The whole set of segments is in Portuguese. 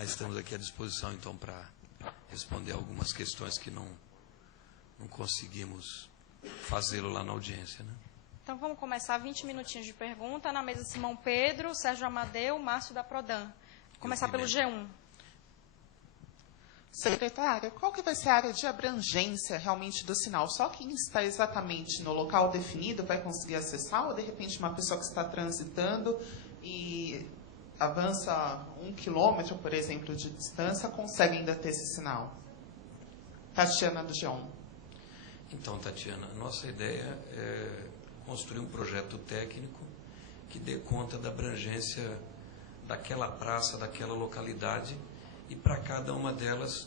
mas estamos aqui à disposição, então, para responder algumas questões que não conseguimos fazê-lo lá na audiência, né? Então, vamos começar 20 minutinhos de pergunta. Na mesa, Simão Pedro, Sérgio Amadeu, Márcio da Prodan. Vou começar pelo G1. Secretária, qual que vai ser a área de abrangência realmente do sinal? Só quem está exatamente no local definido vai conseguir acessar? Ou, de repente, uma pessoa que está transitando e avança 1 quilômetro, por exemplo, de distância, consegue ainda ter esse sinal? Tatiana, do G1. Então, Tatiana, nossa ideia é construir um projeto técnico que dê conta da abrangência daquela praça, daquela localidade, e para cada uma delas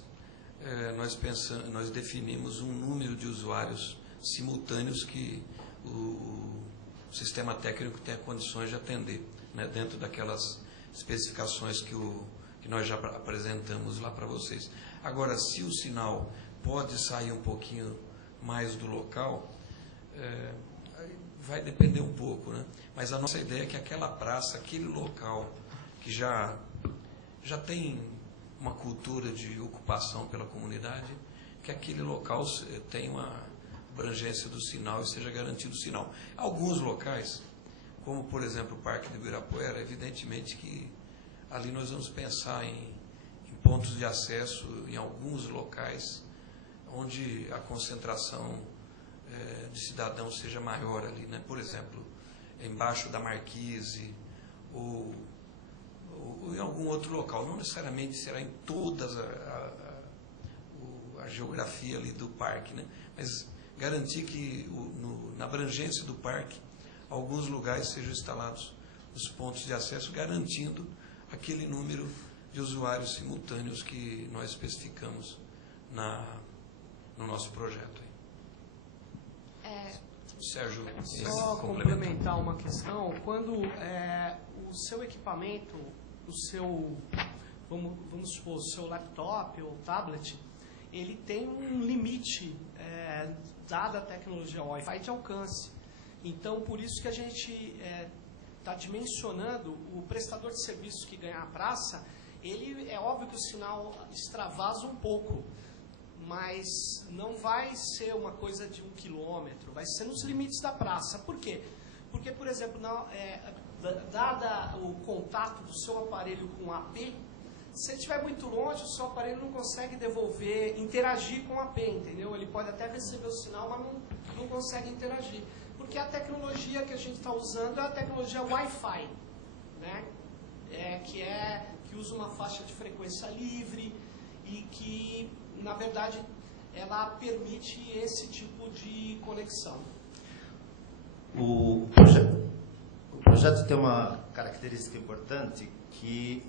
nós definimos um número de usuários simultâneos que o sistema técnico tenha condições de atender, né, dentro daquelas especificações que nós já apresentamos lá para vocês. Agora, se o sinal pode sair um pouquinho mais do local, vai depender um pouco, né? Mas a nossa ideia é que aquela praça, aquele local que já tem uma cultura de ocupação pela comunidade, que aquele local tenha uma abrangência do sinal e seja garantido o sinal. Alguns locais, como por exemplo o Parque do Ibirapuera, evidentemente que ali nós vamos pensar em pontos de acesso em alguns locais onde a concentração de cidadãos seja maior ali, né? Por exemplo, embaixo da Marquise ou em algum outro local. Não necessariamente será em toda a geografia ali do parque, né? Mas garantir que na abrangência do parque alguns lugares sejam instalados os pontos de acesso, garantindo aquele número de usuários simultâneos que nós especificamos no nosso projeto. Sérgio, só complementar uma questão. Quando o seu equipamento, vamos supor, o seu laptop ou tablet, ele tem um limite, dada a tecnologia Wi-Fi, de alcance. Então, por isso que a gente está dimensionando o prestador de serviços que ganhar a praça. Ele, é óbvio que o sinal extravasa um pouco, mas não vai ser uma coisa de 1 quilômetro, vai ser nos limites da praça. Por quê? Porque, por exemplo, dada o contato do seu aparelho com o AP, se ele estiver muito longe, o seu aparelho não consegue interagir com o AP, entendeu? Ele pode até receber o sinal, mas não consegue interagir. Porque a tecnologia que a gente está usando é a tecnologia Wi-Fi, né? Que usa uma faixa de frequência livre e que, na verdade, ela permite esse tipo de conexão. O projeto tem uma característica importante que,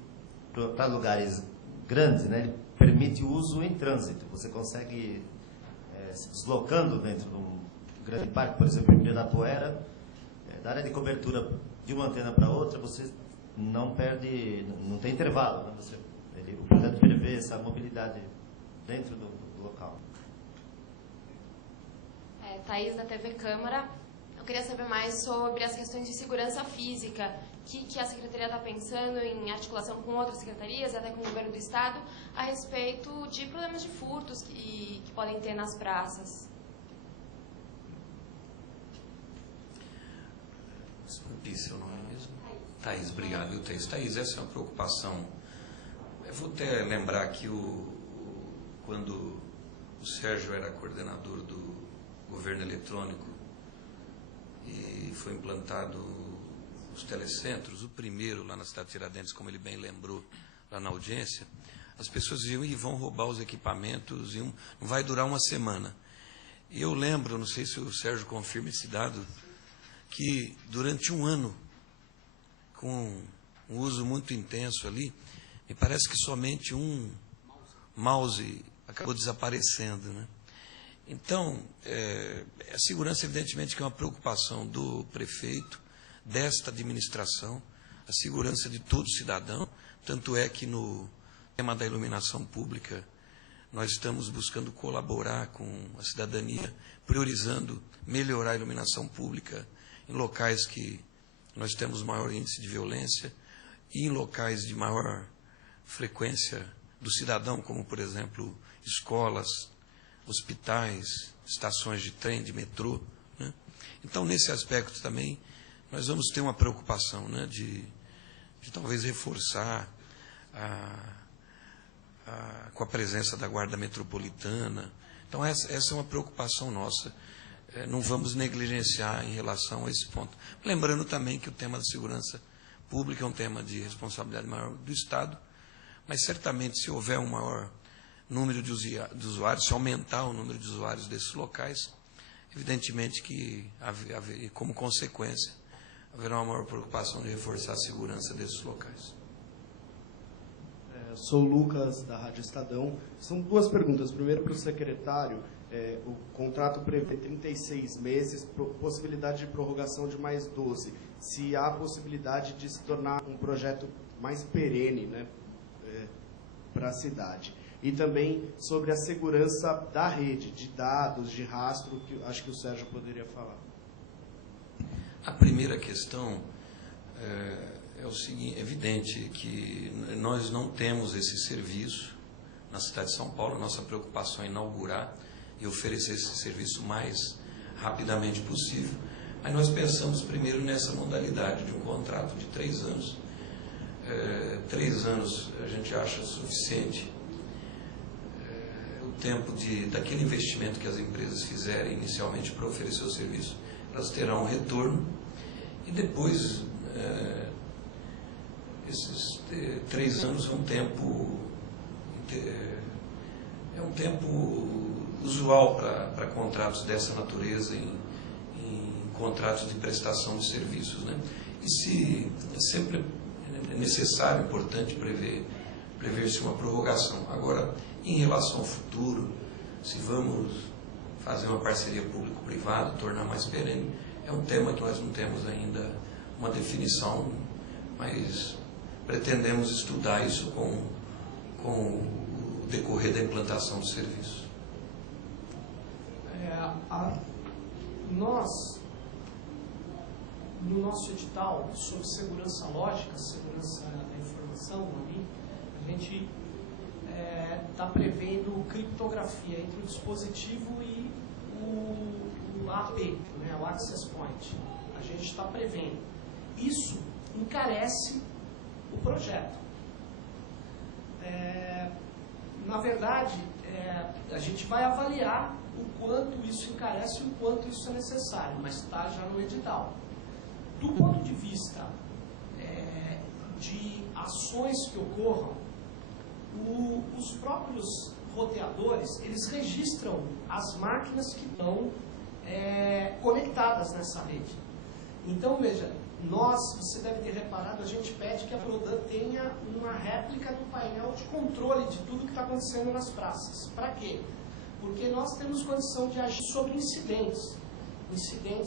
para lugares grandes, né, ele permite o uso em trânsito. Você consegue, se deslocando dentro de um grande parque, por exemplo, em Ibirapuera, da área de cobertura de uma antena para outra, você não perde, não tem intervalo, né? O projeto prevê essa mobilidade dentro do local. Thaís, da TV Câmara. Eu queria saber mais sobre as questões de segurança física, que a Secretaria está pensando em articulação com outras secretarias, até com o Governo do Estado, a respeito de problemas de furtos que podem ter nas praças. Disse o nome mesmo? Thaís, obrigado, viu, Thaís? Thaís, essa é uma preocupação. Eu vou até lembrar que quando o Sérgio era coordenador do governo eletrônico e foi implantado os telecentros, o primeiro lá na cidade de Tiradentes, como ele bem lembrou lá na audiência, as pessoas diziam, e vão roubar os equipamentos, não vai durar uma semana. E eu lembro, não sei se o Sérgio confirma esse dado, que durante um ano, com um uso muito intenso ali, me parece que somente um mouse acabou desaparecendo, né? Então, a segurança, evidentemente, que é uma preocupação do prefeito, desta administração, a segurança de todo cidadão, tanto é que no tema da iluminação pública, nós estamos buscando colaborar com a cidadania, priorizando melhorar a iluminação pública em locais que nós temos maior índice de violência e em locais de maior frequência do cidadão, como, por exemplo, escolas, hospitais, estações de trem, de metrô, né? Então, nesse aspecto também, nós vamos ter uma preocupação, né, de talvez reforçar com a presença da Guarda Metropolitana. Então, essa é uma preocupação nossa. Não vamos negligenciar em relação a esse ponto. Lembrando também que o tema da segurança pública é um tema de responsabilidade maior do Estado, mas certamente se houver um maior número de usuários, se aumentar o número de usuários desses locais, evidentemente que, como consequência, haverá uma maior preocupação de reforçar a segurança desses locais. Sou o Lucas, da Rádio Estadão. São duas perguntas. Primeiro, para o secretário, o contrato prevê 36 meses, possibilidade de prorrogação de mais 12. Se há possibilidade de se tornar um projeto mais perene, né, para a cidade. E também sobre a segurança da rede, de dados, de rastro, que acho que o Sérgio poderia falar. A primeira questão é o seguinte: é evidente que nós não temos esse serviço na cidade de São Paulo. Nossa preocupação é inaugurar e oferecer esse serviço o mais rapidamente possível. Aí nós pensamos primeiro nessa modalidade de um contrato de 3 anos. 3 anos a gente acha suficiente. O tempo daquele investimento que as empresas fizerem inicialmente para oferecer o serviço, elas terão um retorno, e depois esses 3 anos é um tempo usual para contratos dessa natureza, em contratos de prestação de serviços, né? E se sempre é necessário, importante prever-se uma prorrogação. Agora, em relação ao futuro, se vamos fazer uma parceria público-privada, tornar mais perene, é um tema que nós não temos ainda uma definição, mas pretendemos estudar isso com o decorrer da implantação do serviço. Nós, no nosso edital sobre segurança lógica, segurança da informação, a gente está prevendo criptografia entre o dispositivo e o AP, né, o Access Point. A gente está prevendo. Isso encarece o projeto. Na verdade, a gente vai avaliar o quanto isso encarece e o quanto isso é necessário, mas está já no edital. Do ponto de vista de ações que ocorram, os próprios roteadores, eles registram as máquinas que estão conectadas nessa rede. Então, veja, você deve ter reparado, a gente pede que a Prodan tenha uma réplica do painel de controle de tudo que está acontecendo nas praças. Para quê? Porque nós temos condição de agir sobre incidentes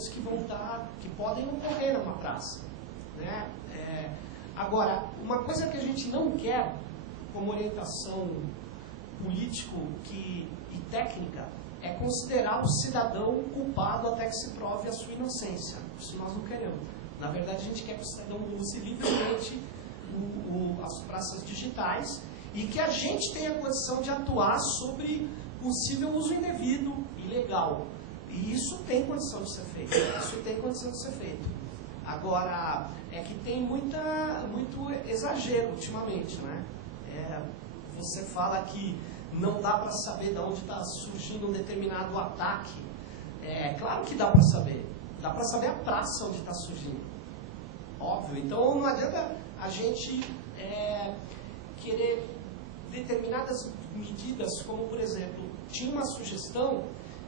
que podem ocorrer numa praça, né? Agora, uma coisa que a gente não quer, como orientação político e técnica, é considerar o cidadão culpado até que se prove a sua inocência. Isso nós não queremos. Na verdade, a gente quer que o cidadão use livremente as praças digitais e que a gente tenha condição de atuar sobre possível uso indevido, ilegal. E isso tem condição de ser feito. Agora, é que tem muito exagero ultimamente, né? Você fala que não dá para saber de onde está surgindo um determinado ataque. Claro que dá para saber. Dá para saber a praça onde está surgindo. Óbvio. Então, não adianta a gente querer determinadas medidas, como, por exemplo, tinha uma sugestão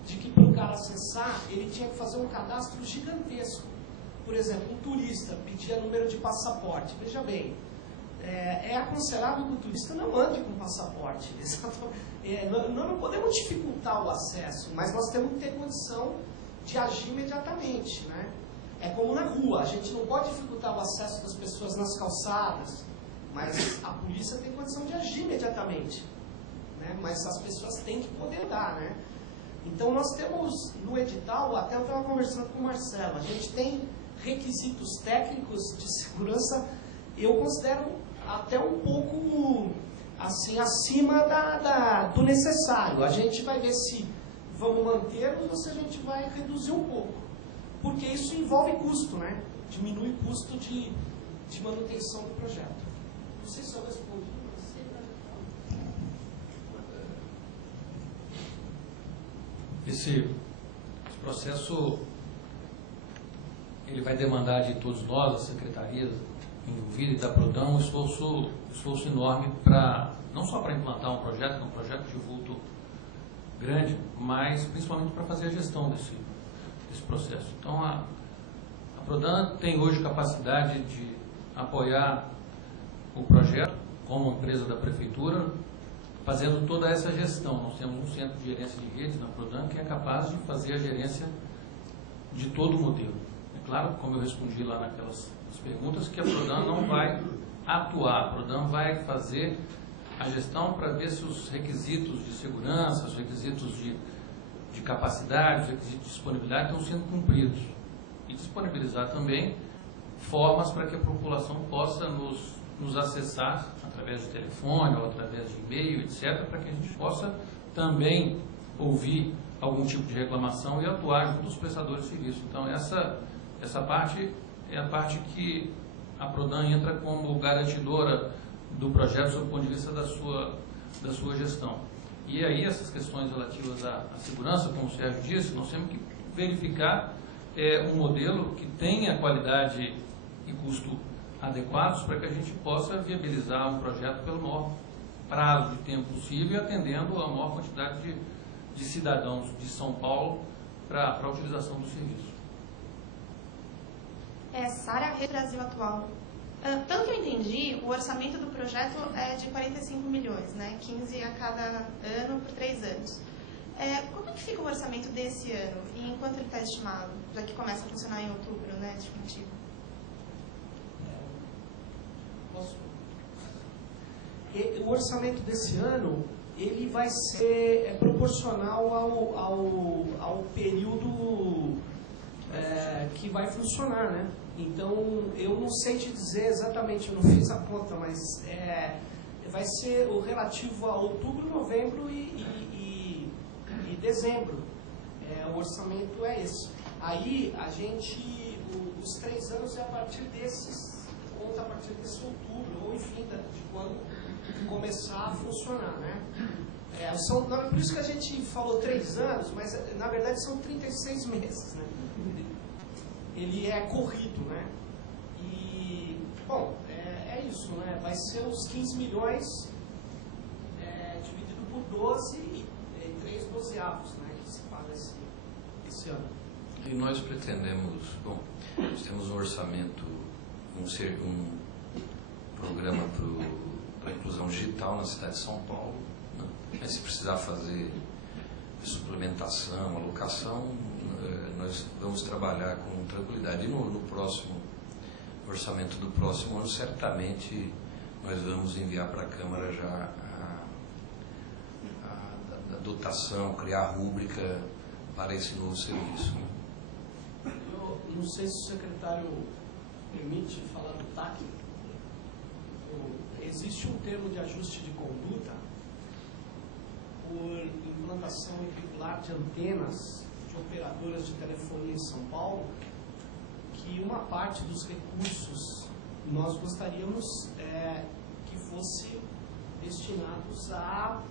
de que para o cara acessar, ele tinha que fazer um cadastro gigantesco. Por exemplo, um turista pedia número de passaporte. Veja bem, é aconselhável que o turista não ande com passaporte. Nós não podemos dificultar o acesso, mas nós temos que ter condição de agir imediatamente, né? É como na rua, a gente não pode dificultar o acesso das pessoas nas calçadas, mas a polícia tem condição de agir imediatamente, né? Mas as pessoas têm que poder dar, né? Então nós temos no edital, até eu estava conversando com o Marcelo, a gente tem requisitos técnicos de segurança, eu considero até um pouco assim, acima do necessário. A gente vai ver se vamos manter ou se a gente vai reduzir um pouco. Porque isso envolve custo, né? Diminui o custo de manutenção do projeto. Não sei se eu respondi. Esse processo ele vai demandar de todos nós, as secretarias envolvidas e da Prodam, um esforço enorme não só para implantar um projeto de vulto grande, mas principalmente para fazer a gestão desse processo. Então, a Prodam tem hoje capacidade de apoiar o projeto como empresa da Prefeitura, fazendo toda essa gestão. Nós temos um centro de gerência de redes na Prodam que é capaz de fazer a gerência de todo o modelo. É claro, como eu respondi lá naquelas perguntas, que a Prodam não vai atuar, a Prodam vai fazer a gestão para ver se os requisitos de segurança, os requisitos de capacidade, os requisitos de disponibilidade estão sendo cumpridos. E disponibilizar também formas para que a população possa nos acessar através de telefone ou através de e-mail, etc., para que a gente possa também ouvir algum tipo de reclamação e atuar junto aos prestadores de serviço. Então, essa parte é a parte que a Prodam entra como garantidora do projeto sob o ponto de vista da sua gestão. E aí, essas questões relativas à segurança, como o Sérgio disse, nós temos que verificar um modelo que tenha qualidade e custo adequados para que a gente possa viabilizar um projeto pelo maior prazo de tempo possível e atendendo a maior quantidade de cidadãos de São Paulo para a utilização do serviço. Sara, Rede Brasil Atual. Pelo que eu entendi, o orçamento do projeto é de 45 milhões, né? 15 a cada ano por 3 anos. Como é que fica o orçamento desse ano e enquanto ele está estimado, já que começa a funcionar em outubro, né, definitivo? O orçamento desse ano ele vai ser proporcional ao período que vai funcionar, né? Então, eu não sei te dizer exatamente, eu não fiz a conta, mas vai ser o relativo a outubro, novembro e dezembro. O orçamento é esse. Aí, os 3 anos é a partir desses, conta a partir desse outubro, ou enfim, de quando começar a funcionar, né? Por isso que a gente falou 3 anos, mas na verdade são 36 meses, né? Ele é corrido, né? E, bom, é isso, né? Vai ser os 15 milhões dividido por 12 e 3 dozeavos, né? Que se paga esse ano. E nós pretendemos, nós temos um orçamento, um programa para a inclusão digital na cidade de São Paulo, né? Mas se precisar fazer suplementação, alocação, nós vamos trabalhar com tranquilidade. E no próximo orçamento do próximo ano, certamente nós vamos enviar para a Câmara já a dotação, criar a rúbrica para esse novo serviço. Eu não sei se o secretário permite falar do TAC. Existe um termo de ajuste de conduta por implantação irregular de antenas de operadoras de telefonia em São Paulo, que uma parte dos recursos nós gostaríamos que fosse destinados a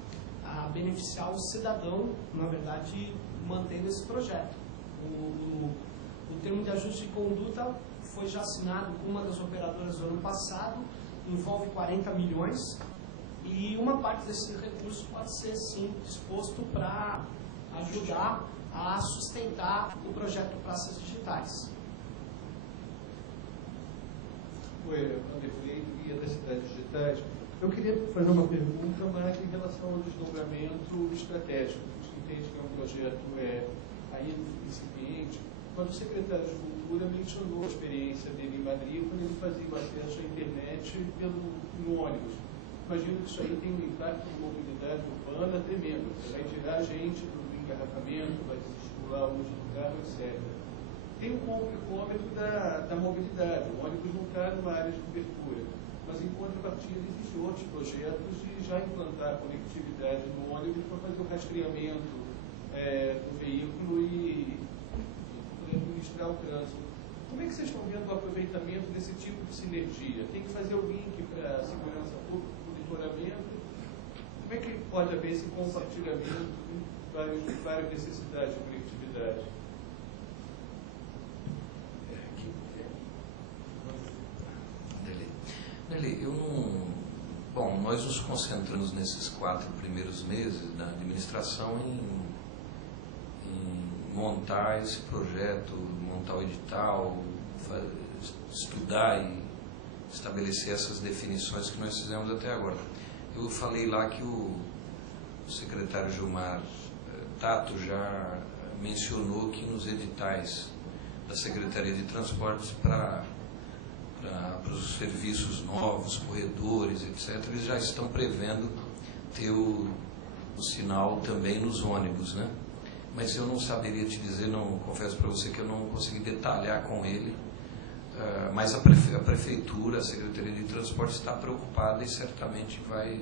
beneficiar o cidadão, na verdade, mantendo esse projeto. O termo de ajuste de conduta foi já assinado com uma das operadoras do ano passado, envolve 40 milhões, e uma parte desse recurso pode ser, sim, disposto para ajudar a sustentar o projeto Praças Digitais. Oi, Anderlei, guia das cidades digitais. Eu queria fazer uma pergunta, mas em relação ao desdobramento estratégico. A gente entende que é um projeto ainda incipiente. Quando o secretário de Cultura mencionou a experiência dele em Madrid, quando ele fazia o acesso à internet no ônibus. Imagino que isso aí tem um impacto na mobilidade urbana tremendo. Você vai tirar a gente do engarrafamento, vai estimular o uso do carro, etc. Tem um complicômetro da mobilidade. O ônibus não está numa área de cobertura. mas em contrapartida existem outros projetos de já implantar conectividade no ônibus para fazer o rastreamento do veículo e poder administrar o trânsito. Como é que vocês estão vendo o aproveitamento desse tipo de sinergia? Tem que fazer o link para a segurança pública, monitoramento. Como é que pode haver esse compartilhamento de várias necessidades de conectividade? Nelly, eu não... Bom, nós nos concentramos nesses 4 primeiros meses da administração em montar esse projeto, montar o edital, estudar e estabelecer essas definições que nós fizemos até agora. Eu falei lá que o secretário Gilmar Tato já mencionou que nos editais da Secretaria de Transportes para os serviços novos, corredores, etc., eles já estão prevendo ter o sinal também nos ônibus, né? Mas eu não saberia te dizer, não, confesso para você que eu não consegui detalhar com ele, mas a Prefeitura, a Secretaria de Transportes está preocupada e certamente vai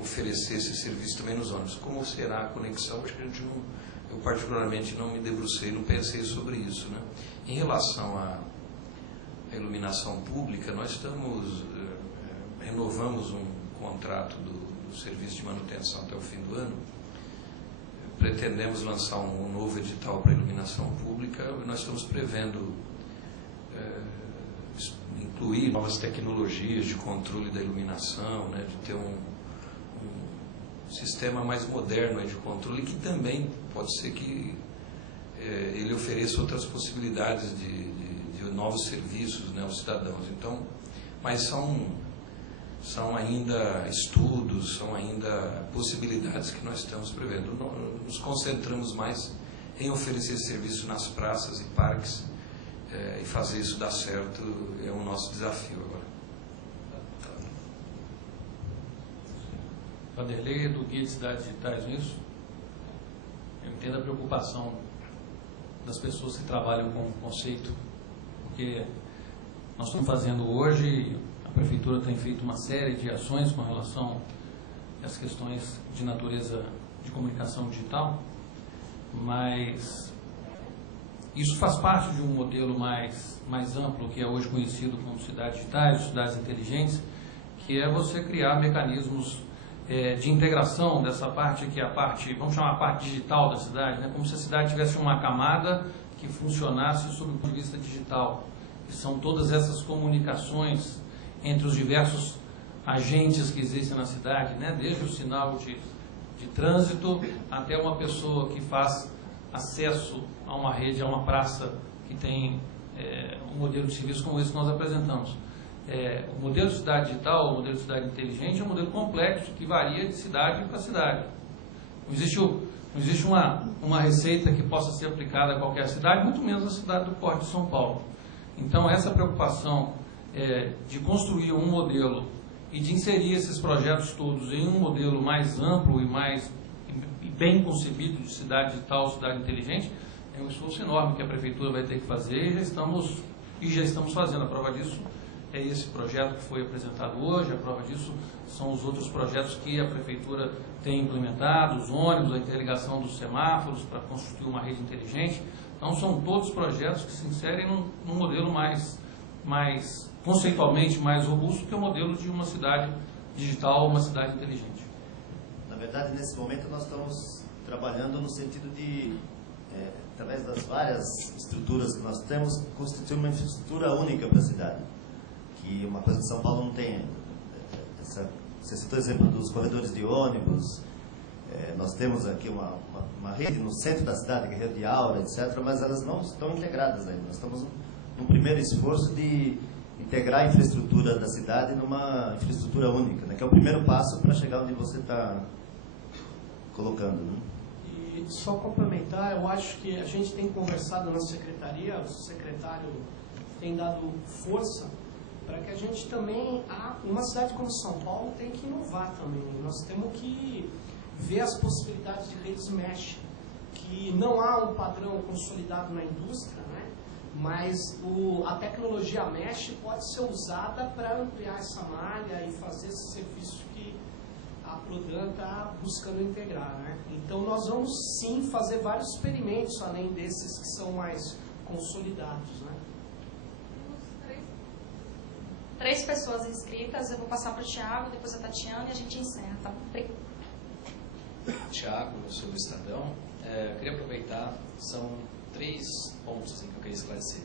oferecer esse serviço também nos ônibus. Como será a conexão? Acho que eu particularmente não me debrucei, não pensei sobre isso, né? Em relação à iluminação pública, nós renovamos um contrato do serviço de manutenção até o fim do ano. Pretendemos lançar um novo edital para iluminação pública. Nós estamos prevendo incluir novas tecnologias de controle da iluminação, né, de ter um sistema mais moderno de controle, que também pode ser que ele ofereça outras possibilidades de novos serviços, né, aos cidadãos. Então, mas são ainda estudos, são ainda possibilidades que nós estamos prevendo. Nos concentramos mais em oferecer serviço nas praças e parques, e fazer isso dar certo é o nosso desafio agora. Vanderlei, do Guia de Cidades Digitais, não é isso? Eu entendo a preocupação das pessoas que trabalham com o conceito, porque nós estamos fazendo hoje, a Prefeitura tem feito uma série de ações com relação às questões de natureza de comunicação digital, mas isso faz parte de um modelo mais amplo, que é hoje conhecido como cidades digitais, cidades inteligentes, que é você criar mecanismos de integração dessa parte, que é a parte, vamos chamar a parte digital da cidade, né? Como se a cidade tivesse uma camada que funcionasse sob o ponto de vista digital. E são todas essas comunicações entre os diversos agentes que existem na cidade, né? Desde o sinal de trânsito até uma pessoa que faz acesso a uma rede, a uma praça que tem um modelo de serviço como esse que nós apresentamos. O modelo de cidade digital, o modelo de cidade inteligente é um modelo complexo que varia de cidade para cidade. Não existe uma receita que possa ser aplicada a qualquer cidade, muito menos a cidade do Porto de São Paulo. Então, essa preocupação de construir um modelo e de inserir esses projetos todos em um modelo mais amplo e bem concebido de cidade digital, cidade inteligente, é um esforço enorme que a Prefeitura vai ter que fazer e já estamos fazendo. A prova disso é esse projeto que foi apresentado hoje, a prova disso são os outros projetos que a Prefeitura tem implementado, os ônibus, a interligação dos semáforos para construir uma rede inteligente. Então, são todos projetos que se inserem num modelo mais conceitualmente mais robusto, que é o modelo de uma cidade digital, uma cidade inteligente. Na verdade, nesse momento, nós estamos trabalhando no sentido de, através das várias estruturas que nós temos, constituir uma infraestrutura única para a cidade, que uma coisa que São Paulo não tem ainda. Você citou o exemplo dos corredores de ônibus. Nós temos aqui uma rede no centro da cidade, que é a rede de Aura, etc., mas elas não estão integradas ainda. Nós estamos num primeiro esforço de integrar a infraestrutura da cidade numa infraestrutura única, né, que é o primeiro passo para chegar onde você está colocando. Né? E só complementar, eu acho que a gente tem conversado na secretaria, o secretário tem dado força para que a gente também, uma cidade como São Paulo, tem que inovar também. Nós temos que ver as possibilidades de redes mesh, que não há um padrão consolidado na indústria, né? Mas a tecnologia mesh pode ser usada para ampliar essa malha e fazer esse serviço que a Prodan está buscando integrar, né? Então nós vamos sim fazer vários experimentos além desses que são mais consolidados, né? Temos 3 pessoas inscritas, eu vou passar para o Thiago, depois a Tatiana e a gente encerra, tá? Thiago, eu sou do Estadão. Eu queria aproveitar, são 3 pontos assim, que eu queria esclarecer.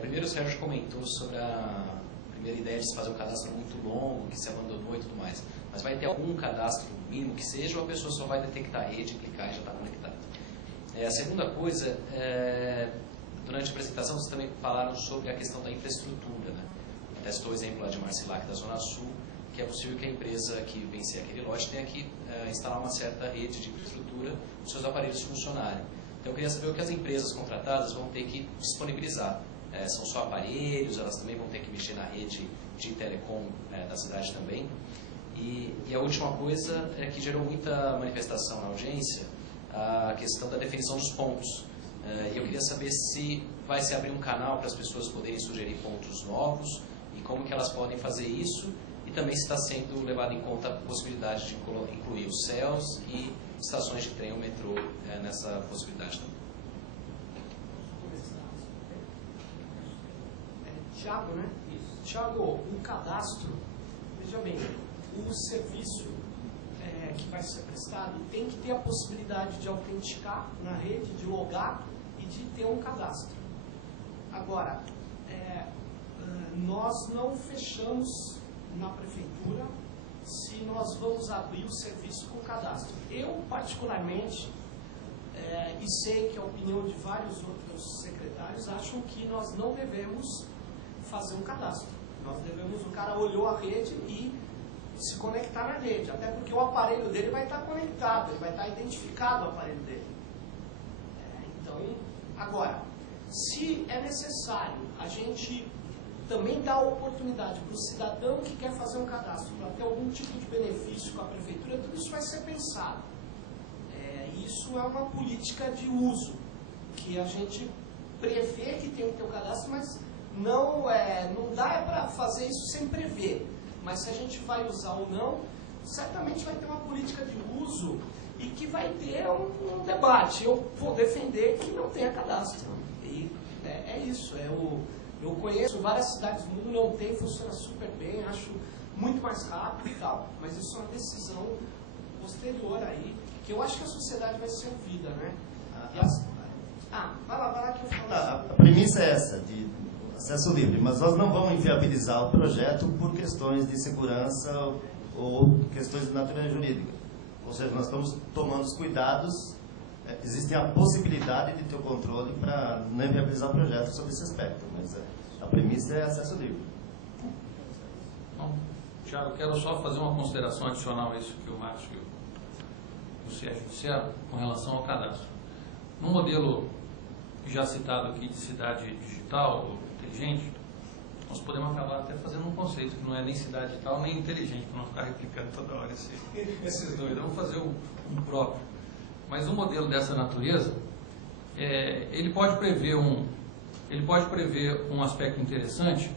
Primeiro, o Sérgio comentou sobre a primeira ideia de se fazer um cadastro muito longo, que se abandonou e tudo mais. Mas vai ter algum cadastro mínimo que seja, ou a pessoa só vai detectar a rede, clicar e já está conectada? A segunda coisa, durante a apresentação, vocês também falaram sobre a questão da infraestrutura, né? Até citou o exemplo lá de Marcilac, da Zona Sul, que é possível que a empresa que vencer aquele lote tenha que instalar uma certa rede de infraestrutura para os seus aparelhos funcionarem. Então eu queria saber o que as empresas contratadas vão ter que disponibilizar. São só aparelhos, elas também vão ter que mexer na rede de telecom da cidade também. E a última coisa é que gerou muita manifestação na audiência, a questão da definição dos pontos. E eu queria saber se vai se abrir um canal para as pessoas poderem sugerir pontos novos e como que elas podem fazer isso, e também se está sendo levado em conta a possibilidade de incluir os CELs e estações de trem ou metrô nessa possibilidade também. Tiago, né? Isso. Tiago, o cadastro, veja bem, o serviço que vai ser prestado tem que ter a possibilidade de autenticar na rede, de logar e de ter um cadastro. Agora, nós não fechamos na prefeitura se nós vamos abrir o serviço com cadastro. Eu, particularmente, e sei que a opinião de vários outros secretários, acham que nós não devemos fazer um cadastro. Nós devemos, o cara olhou a rede e se conectar na rede, até porque o aparelho dele vai estar conectado, ele vai estar identificado o aparelho dele. Então, agora, se é necessário a gente também dar a oportunidade para o cidadão que quer fazer um cadastro, para ter algum tipo de benefício com a prefeitura, tudo isso vai ser pensado. Isso é uma política de uso, que a gente prevê que tem que ter o cadastro, mas não dá para fazer isso sem prever. Mas se a gente vai usar ou não, certamente vai ter uma política de uso e que vai ter um debate. Eu vou defender que não tenha cadastro. E é isso. Eu conheço várias cidades do mundo, não tem, funciona super bem, acho muito mais rápido e tal. Mas isso é uma decisão posterior aí, que eu acho que a sociedade vai ser ouvida, né? Vai lá que eu falo. A premissa é essa, de acesso livre, mas nós não vamos inviabilizar o projeto por questões de segurança ou questões de natureza jurídica. Ou seja, nós estamos tomando os cuidados, existe a possibilidade de ter o controle para não inviabilizar o projeto sobre esse aspecto, mas a premissa é acesso livre. Bom, Tiago, eu quero só fazer uma consideração adicional a isso que o Marcos e o Sérgio disseram com relação ao cadastro. No modelo já citado aqui de cidade digital, inteligente, nós podemos acabar até fazendo um conceito que não é nem cidade digital nem inteligente, para não ficar replicando toda hora esses dois. Vamos fazer um próprio. Mas um modelo dessa natureza, ele pode prever um aspecto interessante,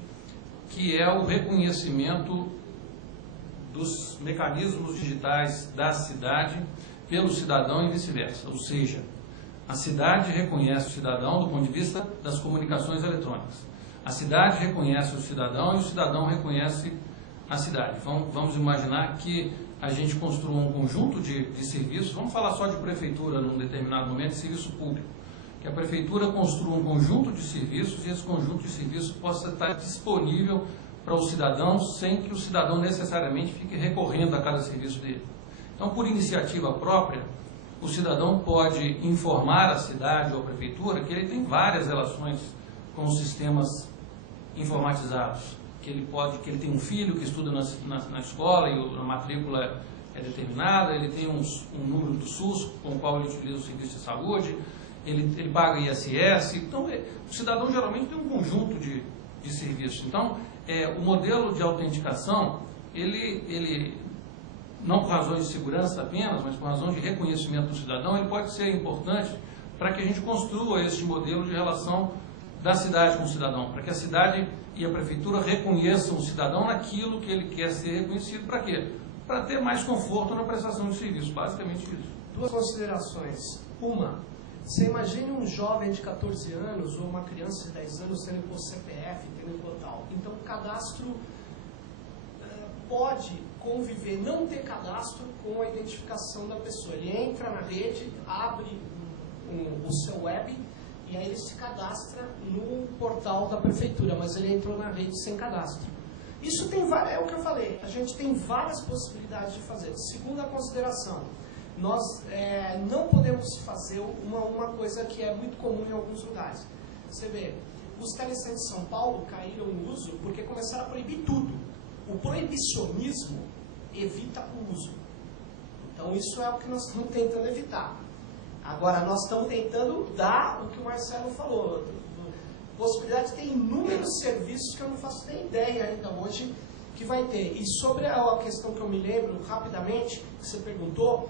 que é o reconhecimento dos mecanismos digitais da cidade pelo cidadão e vice-versa. Ou seja, a cidade reconhece o cidadão do ponto de vista das comunicações eletrônicas. A cidade reconhece o cidadão e o cidadão reconhece a cidade. Vamos imaginar que a gente construa um conjunto de serviços, vamos falar só de prefeitura num determinado momento, de serviço público. Que a prefeitura construa um conjunto de serviços e esse conjunto de serviços possa estar disponível para o cidadão sem que o cidadão necessariamente fique recorrendo a cada serviço dele. Então, por iniciativa própria, o cidadão pode informar a cidade ou a prefeitura que ele tem várias relações com os sistemas informatizados, que ele tem um filho que estuda na escola e a matrícula é determinada, ele tem um número do SUS com o qual ele utiliza o serviço de saúde, ele paga ISS. Então, o cidadão geralmente tem um conjunto de serviços. Então, o modelo de autenticação, ele não por razões de segurança apenas, mas por razões de reconhecimento do cidadão, ele pode ser importante para que a gente construa esse modelo de relação da cidade com o cidadão, para que a cidade e a prefeitura reconheçam o cidadão naquilo que ele quer ser reconhecido. Para quê? Para ter mais conforto na prestação de serviço, basicamente isso. Duas considerações. Uma, você imagine um jovem de 14 anos ou uma criança de 10 anos tendo imposto CPF, tendo imposto tal. Então, o cadastro pode conviver, não ter cadastro com a identificação da pessoa. Ele entra na rede, abre o seu web e aí ele se cadastra no portal da prefeitura, mas ele entrou na rede sem cadastro. Isso tem várias, é o que eu falei, a gente tem várias possibilidades de fazer. Segunda consideração, nós não podemos fazer uma coisa que é muito comum em alguns lugares. Você vê, os telecentros de São Paulo caíram em uso porque começaram a proibir tudo. O proibicionismo evita o uso. Então isso é o que nós estamos tentando evitar. Agora nós estamos tentando dar o que o Marcelo falou. Possibilidade de ter inúmeros serviços que eu não faço nem ideia ainda hoje que vai ter. E sobre a questão que eu me lembro rapidamente, que você perguntou,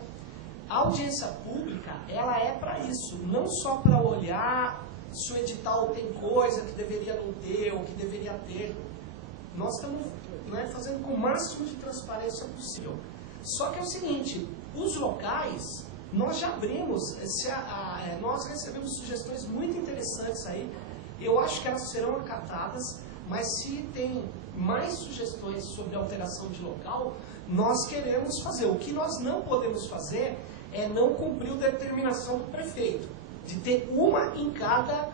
a audiência pública, ela é para isso, não só para olhar se o edital tem coisa que deveria não ter ou que deveria ter. Nós estamos fazendo com o máximo de transparência possível. Só que é o seguinte, os locais, nós já abrimos, nós recebemos sugestões muito interessantes aí, eu acho que elas serão acatadas, mas se tem mais sugestões sobre alteração de local, nós queremos fazer. O que nós não podemos fazer é não cumprir a determinação do prefeito, de ter uma em cada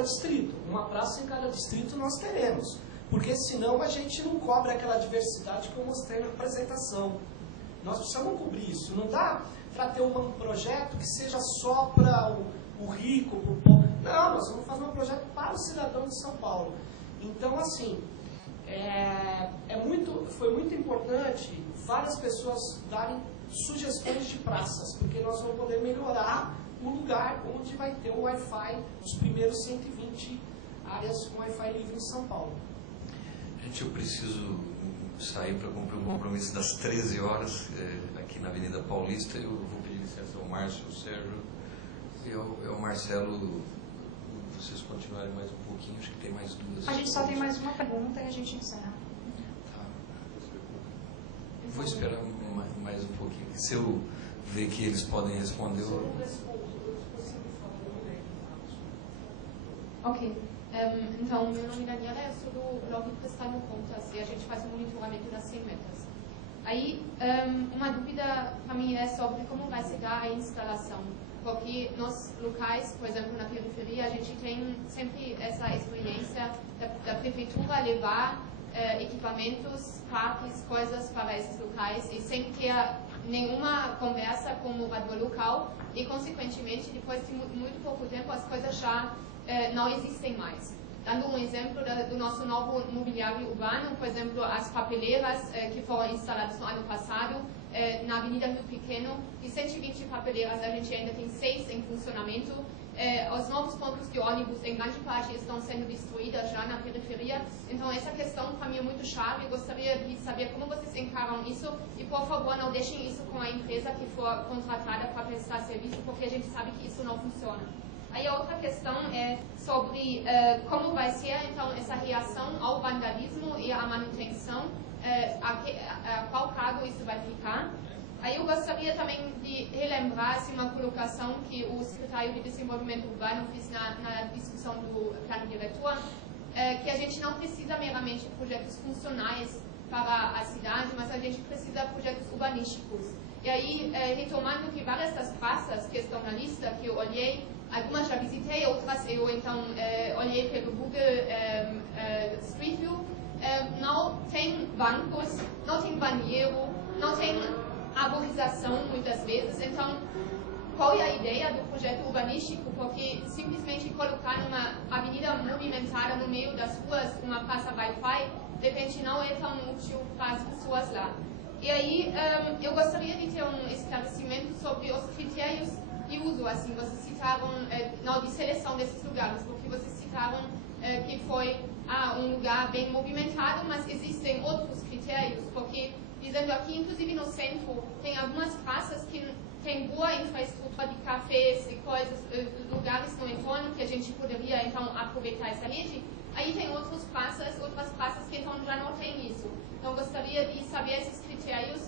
distrito. Uma praça em cada distrito nós teremos, porque senão a gente não cobre aquela diversidade que eu mostrei na apresentação. Nós precisamos cobrir isso. Não dá para ter um projeto que seja só para o rico, para o povo. Não, nós vamos fazer um projeto para o cidadão de São Paulo. Então, assim, foi muito importante várias pessoas darem sugestões de praças, porque nós vamos poder melhorar o lugar onde vai ter o Wi-Fi, os primeiros 120 áreas com Wi-Fi livre em São Paulo. Gente, eu preciso sair para cumprir um compromisso das 13 horas aqui na Avenida Paulista. Eu vou pedir licença ao Márcio, ao Sérgio e ao Marcelo. Vocês continuarem mais um pouquinho, acho que tem mais duas. A gente só tem mais uma pergunta e a gente encerra. Tá. Vou esperar mais um pouquinho. Se eu ver que eles podem responder, eu... Ok. Então, meu nome é Daniela, eu sou do blog Prestando Contas e a gente faz um monitoramento das 100 metas. Aí, uma dúvida para mim é sobre como vai se dar a instalação. Porque nos locais, por exemplo, na periferia, a gente tem sempre essa experiência da prefeitura levar equipamentos, parques, coisas para esses locais e sem ter nenhuma conversa com o morador local e, consequentemente, depois de muito pouco tempo, as coisas já não existem mais. Dando um exemplo do nosso novo mobiliário urbano, por exemplo, as papeleiras que foram instaladas no ano passado, na Avenida Rio Pequeno, de 120 papeleiras, a gente ainda tem 6 em funcionamento. Os novos pontos de ônibus, em grande parte, estão sendo destruídos já na periferia. Então, essa questão, para mim, é muito chave. Eu gostaria de saber como vocês encaram isso e, por favor, não deixem isso com a empresa que for contratada para prestar serviço, porque a gente sabe que isso não funciona. Aí a outra questão é sobre como vai ser, então, essa reação ao vandalismo e à manutenção, a qual cargo isso vai ficar. Aí eu gostaria também de relembrar uma colocação que o secretário de Desenvolvimento Urbano fez na discussão do plano diretor, que a gente não precisa meramente de projetos funcionais para a cidade, mas a gente precisa de projetos urbanísticos. E aí, retomando que várias das praças que estão na lista, que eu olhei, algumas já visitei, outras eu então olhei pelo Google Street View, não tem bancos, não tem banheiro, não tem arborização muitas vezes. Então, qual é a ideia do projeto urbanístico? Porque simplesmente colocar uma avenida movimentada no meio das ruas, uma praça Wi-Fi, de repente não é tão útil para as pessoas lá. E aí, eu gostaria de ter um esclarecimento sobre os critérios de uso. Assim, vocês citaram, não de seleção desses lugares, porque vocês citaram que foi um lugar bem movimentado, mas existem outros critérios, porque, dizendo aqui, inclusive no centro, tem algumas praças que tem boa infraestrutura de cafés e coisas, lugares no entorno que a gente poderia então aproveitar essa rede. Aí tem outras praças que então já não tem isso. Então gostaria de saber esses critérios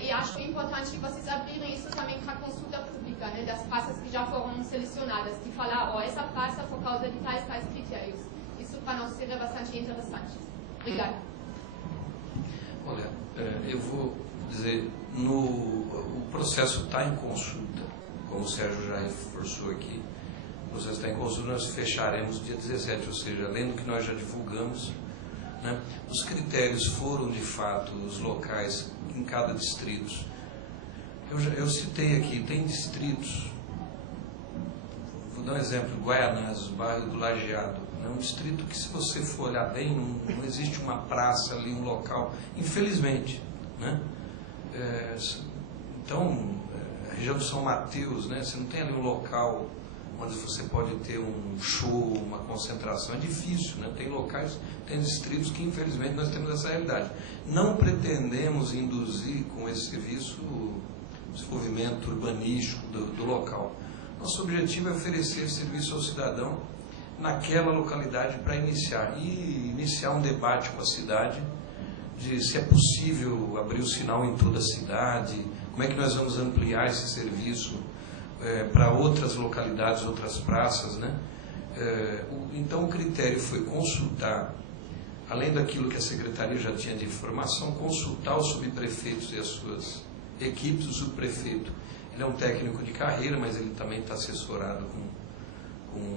e acho importante vocês abrirem isso também para consulta pública, né, das praças que já foram selecionadas, de falar, essa praça por causa de tais critérios. Isso para nós seria bastante interessante. Obrigada. Olha, eu vou dizer, o processo está em consulta, como o Sérgio já reforçou aqui. O processo está em consulta, nós fecharemos dia 17, ou seja, além do que nós já divulgamos, né, os critérios foram, de fato, os locais em cada distrito. Eu citei aqui, tem distritos, vou dar um exemplo, Guaianazes, bairro do Lajeado, é um distrito que, se você for olhar bem, não existe uma praça ali, um local, infelizmente, né? Então, a região do São Mateus, né, você não tem ali um local onde você pode ter um show, uma concentração, é difícil, né? Tem locais, tem distritos que, infelizmente, nós temos essa realidade. Não pretendemos induzir com esse serviço o desenvolvimento urbanístico do local. Nosso objetivo é oferecer serviço ao cidadão naquela localidade para iniciar um debate com a cidade de se é possível abrir o sinal em toda a cidade, como é que nós vamos ampliar esse serviço para outras localidades, outras praças, né? Então o critério foi consultar, além daquilo que a Secretaria já tinha de informação, consultar os subprefeitos e as suas equipes. O subprefeito, ele é um técnico de carreira, mas ele também está assessorado com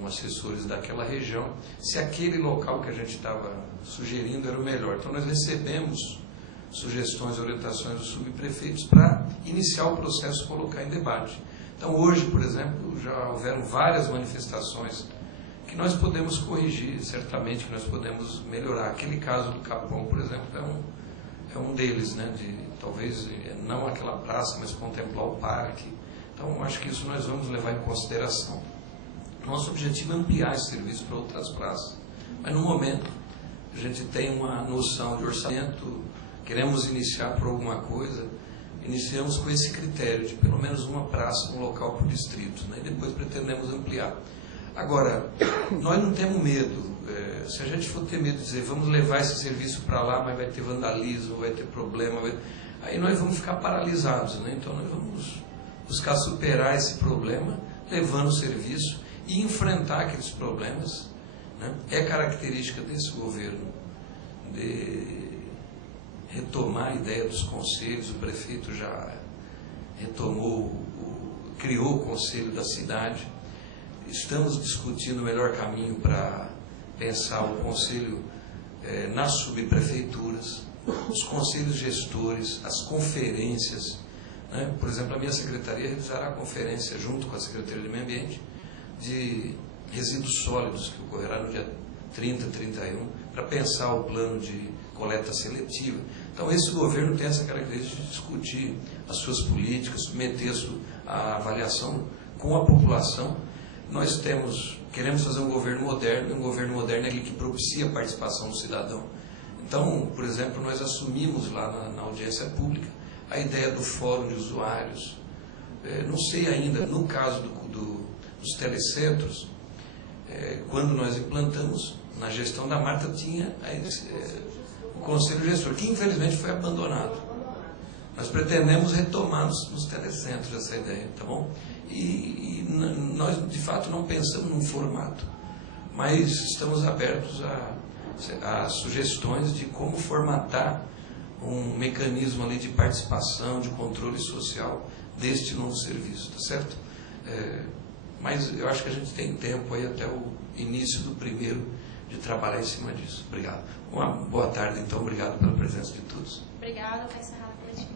assessores daquela região, se aquele local que a gente estava sugerindo era o melhor. Então nós recebemos sugestões e orientações dos subprefeitos para iniciar o processo e colocar em debate. Então hoje, por exemplo, já houveram várias manifestações que nós podemos corrigir, certamente que nós podemos melhorar. Aquele caso do Capão, por exemplo, é um deles, né, de talvez não aquela praça, mas contemplar o parque. Então acho que isso nós vamos levar em consideração. Nosso objetivo é ampliar esse serviço para outras praças. Mas no momento, a gente tem uma noção de orçamento, queremos iniciar por alguma coisa, iniciamos com esse critério de pelo menos uma praça, um local por distrito, né? E depois pretendemos ampliar. Agora, nós não temos medo. Se a gente for ter medo de dizer, vamos levar esse serviço para lá, mas vai ter vandalismo, vai ter problema, aí nós vamos ficar paralisados, né? Então nós vamos buscar superar esse problema, levando o serviço e enfrentar aqueles problemas, né? É característica desse governo de retomar a ideia dos conselhos. O prefeito já retomou, criou o conselho da cidade. Estamos discutindo o melhor caminho para pensar o conselho nas subprefeituras, os conselhos gestores, as conferências, né? Por exemplo, a minha secretaria realizará a conferência junto com a Secretaria de Meio Ambiente de resíduos sólidos, que ocorrerá no dia 30, 31, para pensar o plano de coleta seletiva. Então, esse governo tem essa característica de discutir as suas políticas, submeter a avaliação com a população. Nós queremos fazer um governo moderno, e um governo moderno é aquele que propicia a participação do cidadão. Então, por exemplo, nós assumimos lá na audiência pública a ideia do fórum de usuários. Não sei ainda, no caso dos telecentros, quando nós implantamos, na gestão da Marta tinha o conselho gestor, que infelizmente foi abandonado. Nós pretendemos retomar nos telecentros essa ideia, tá bom? E nós, de fato, não pensamos num formato, mas estamos abertos a sugestões de como formatar um mecanismo ali de participação, de controle social deste novo serviço, tá certo? Mas eu acho que a gente tem tempo aí até o início do primeiro de trabalhar em cima disso. Obrigado. Uma boa tarde, então. Obrigado pela presença de todos. Obrigada. Está encerrada a coletiva.